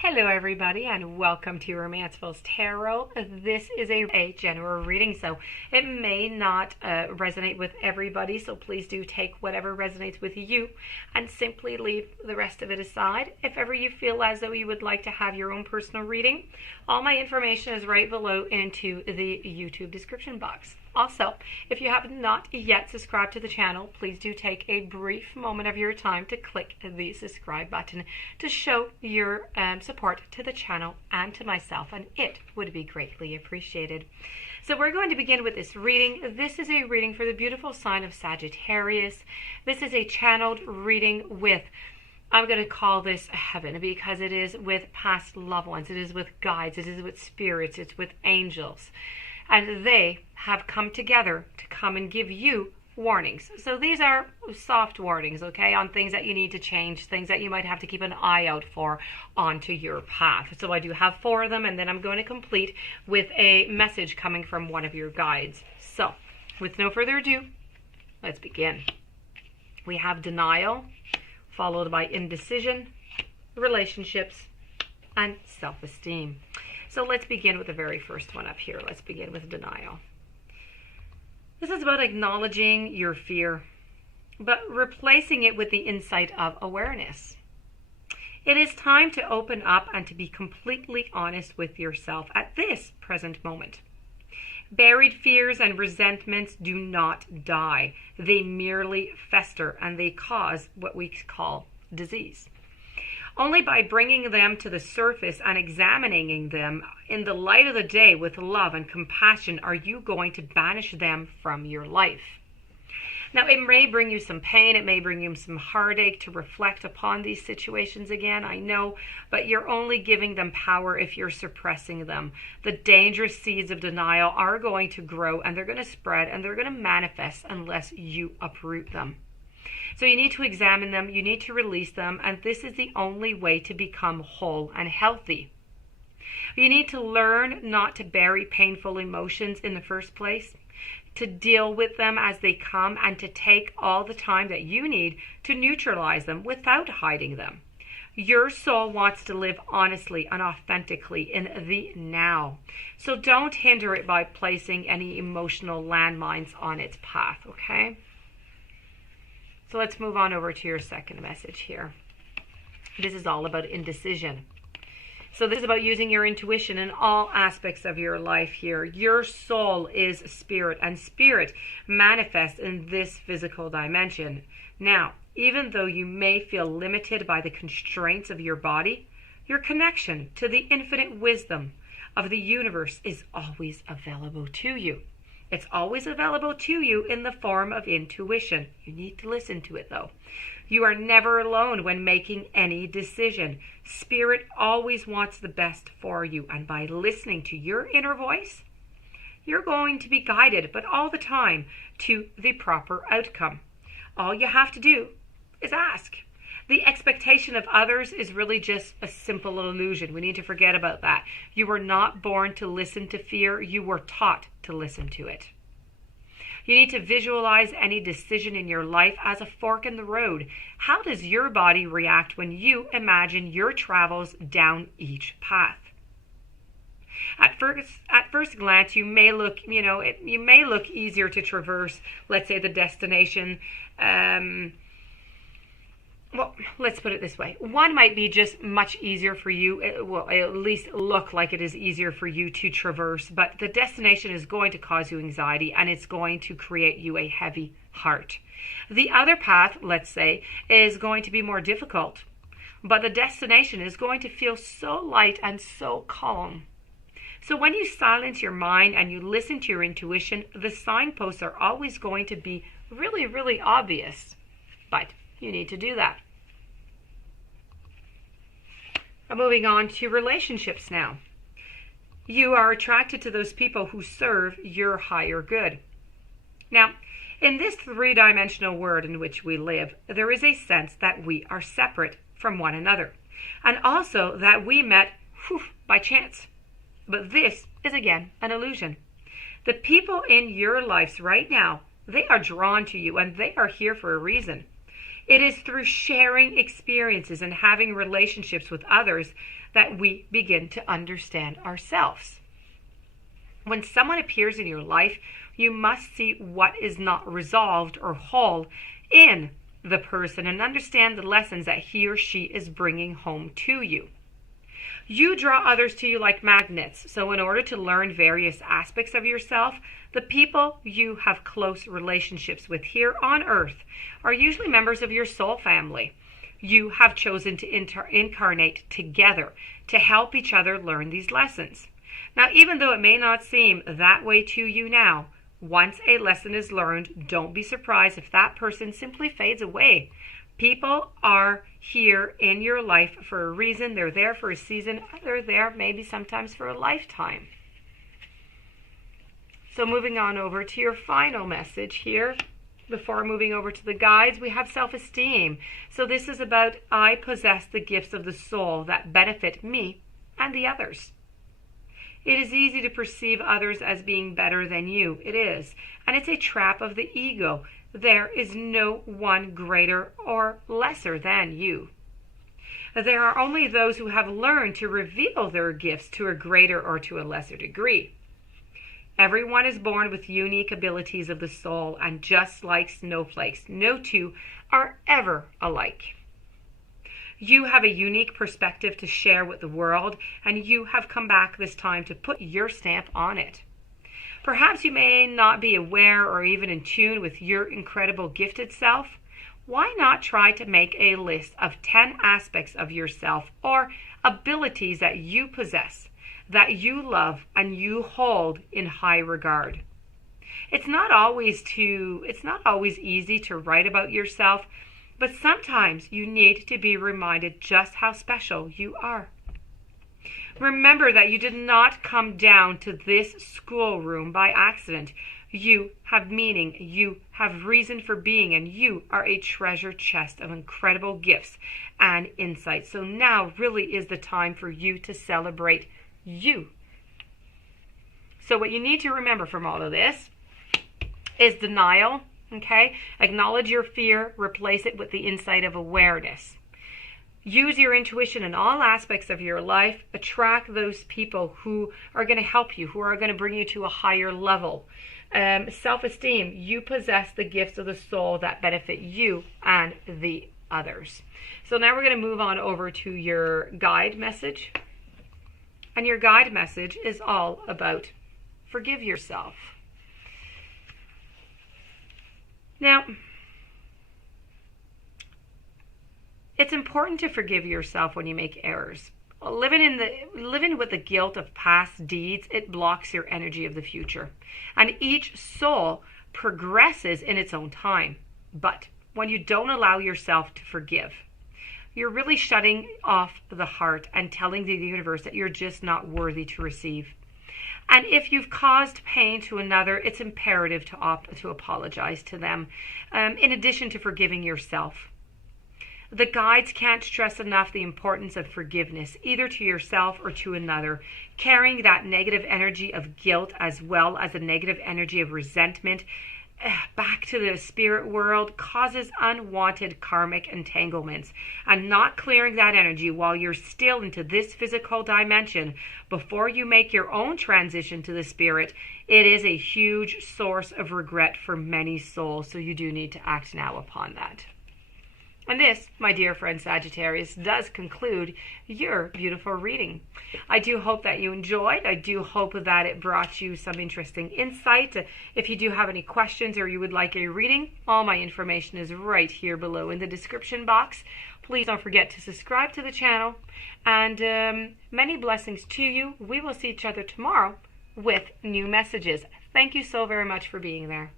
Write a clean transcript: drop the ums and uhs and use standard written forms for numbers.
Hello everybody and welcome to Romancefull's Tarot. This is a general reading, so it may not resonate with everybody, so please do take whatever resonates with you and simply leave the rest of it aside. If ever you feel as though you would like to have your own personal reading, all my information is right below into the YouTube description box. Also, if you have not yet subscribed to the channel, please do take a brief moment of your time to click the subscribe button to show your support to the channel and to myself, and it would be greatly appreciated. So we're going to begin with this reading. This is a reading for the beautiful sign of Sagittarius. This is a channeled reading with, I'm going to call this heaven, because it is with past loved ones, it is with guides, it is with spirits, it's with angels. And they have come together to come and give you warnings. So these are soft warnings, okay, on things that you need to change, things that you might have to keep an eye out for onto your path. So I do have 4 of them, and then I'm going to complete with a message coming from one of your guides. So with no further ado, let's begin. We have denial, followed by indecision, relationships, and self-esteem. So let's begin with the very first one up here. Let's begin with denial. This is about acknowledging your fear, but replacing it with the insight of awareness. It is time to open up and to be completely honest with yourself at this present moment. Buried fears and resentments do not die. They merely fester, and they cause what we call disease. Only by bringing them to the surface and examining them in the light of the day with love and compassion are you going to banish them from your life. Now, it may bring you some pain, it may bring you some heartache to reflect upon these situations again, I know, but you're only giving them power if you're suppressing them. The dangerous seeds of denial are going to grow, and they're going to spread, and they're going to manifest unless you uproot them. So you need to examine them, you need to release them, and this is the only way to become whole and healthy. You need to learn not to bury painful emotions in the first place, to deal with them as they come, and to take all the time that you need to neutralize them without hiding them. Your soul wants to live honestly and authentically in the now. So don't hinder it by placing any emotional landmines on its path, okay? So let's move on over to your second message here. This is all about indecision. So this is about using your intuition in all aspects of your life here. Your soul is spirit, and spirit manifests in this physical dimension. Now, even though you may feel limited by the constraints of your body, your connection to the infinite wisdom of the universe is always available to you. It's always available to you in the form of intuition. You need to listen to it, though. You are never alone when making any decision. Spirit always wants the best for you, and by listening to your inner voice, you're going to be guided, but all the time, to the proper outcome. All you have to do is ask. The expectation of others is really just a simple illusion. We need to forget about that. You were not born to listen to fear. You were taught to listen to it. You need to visualize any decision in your life as a fork in the road. How does your body react when you imagine your travels down each path? At first glance, you may look, you may look easier to traverse, let's say, the destination. Well, let's put it this way. One might be just much easier for you. It will at least look like it is easier for you to traverse, but the destination is going to cause you anxiety, and it's going to create you a heavy heart. The other path, let's say, is going to be more difficult, but the destination is going to feel so light and so calm. So when you silence your mind and you listen to your intuition, the signposts are always going to be really, really obvious, but you need to do that. Moving on to relationships now. You are attracted to those people who serve your higher good. Now, in this 3-dimensional world in which we live, there is a sense that we are separate from one another, and also that we met by chance. But this is again an illusion. The people in your lives right now, they are drawn to you, and they are here for a reason. It is through sharing experiences and having relationships with others that we begin to understand ourselves. When someone appears in your life, you must see what is not resolved or whole in the person and understand the lessons that he or she is bringing home to you. You draw others to you like magnets, so in order to learn various aspects of yourself, the people you have close relationships with here on earth are usually members of your soul family. You have chosen to incarnate together to help each other learn these lessons. Now, even though it may not seem that way to you now, once a lesson is learned, don't be surprised if that person simply fades away. People are here in your life for a reason. They're there for a season. They're there maybe sometimes for a lifetime. So moving on over to your final message here. Before moving over to the guides, we have self-esteem. So this is about I possess the gifts of the soul that benefit me and the others. It is easy to perceive others as being better than you. It is. And it's a trap of the ego. There is no one greater or lesser than you. There are only those who have learned to reveal their gifts to a greater or to a lesser degree. Everyone is born with unique abilities of the soul, and just like snowflakes, no two are ever alike. You have a unique perspective to share with the world, and you have come back this time to put your stamp on it. Perhaps you may not be aware or even in tune with your incredible gifted self. Why not try to make a list of 10 aspects of yourself or abilities that you possess, that you love and you hold in high regard? It's not always easy to write about yourself, but sometimes you need to be reminded just how special you are. Remember that you did not come down to this schoolroom by accident. You have meaning, you have reason for being, and you are a treasure chest of incredible gifts and insights. So now really is the time for you to celebrate you. So what you need to remember from all of this is denial, okay? Acknowledge your fear, replace it with the insight of awareness. Use your intuition in all aspects of your life. Attract those people who are going to help you, who are going to bring you to a higher level. Self-esteem, you possess the gifts of the soul that benefit you and the others. So now we're going to move on over to your guide message. And your guide message is all about forgive yourself. Now, it's important to forgive yourself when you make errors. Living with the guilt of past deeds, it blocks your energy of the future. And each soul progresses in its own time. But when you don't allow yourself to forgive, you're really shutting off the heart and telling the universe that you're just not worthy to receive. And if you've caused pain to another, it's imperative to apologize to them, in addition to forgiving yourself. The guides can't stress enough the importance of forgiveness, either to yourself or to another. Carrying that negative energy of guilt as well as a negative energy of resentment back to the spirit world causes unwanted karmic entanglements. And not clearing that energy while you're still into this physical dimension before you make your own transition to the spirit, it is a huge source of regret for many souls. So you do need to act now upon that. And this, my dear friend Sagittarius, does conclude your beautiful reading. I do hope that you enjoyed. I do hope that it brought you some interesting insight. If you do have any questions or you would like a reading, all my information is right here below in the description box. Please don't forget to subscribe to the channel. And many blessings to you. We will see each other tomorrow with new messages. Thank you so very much for being there.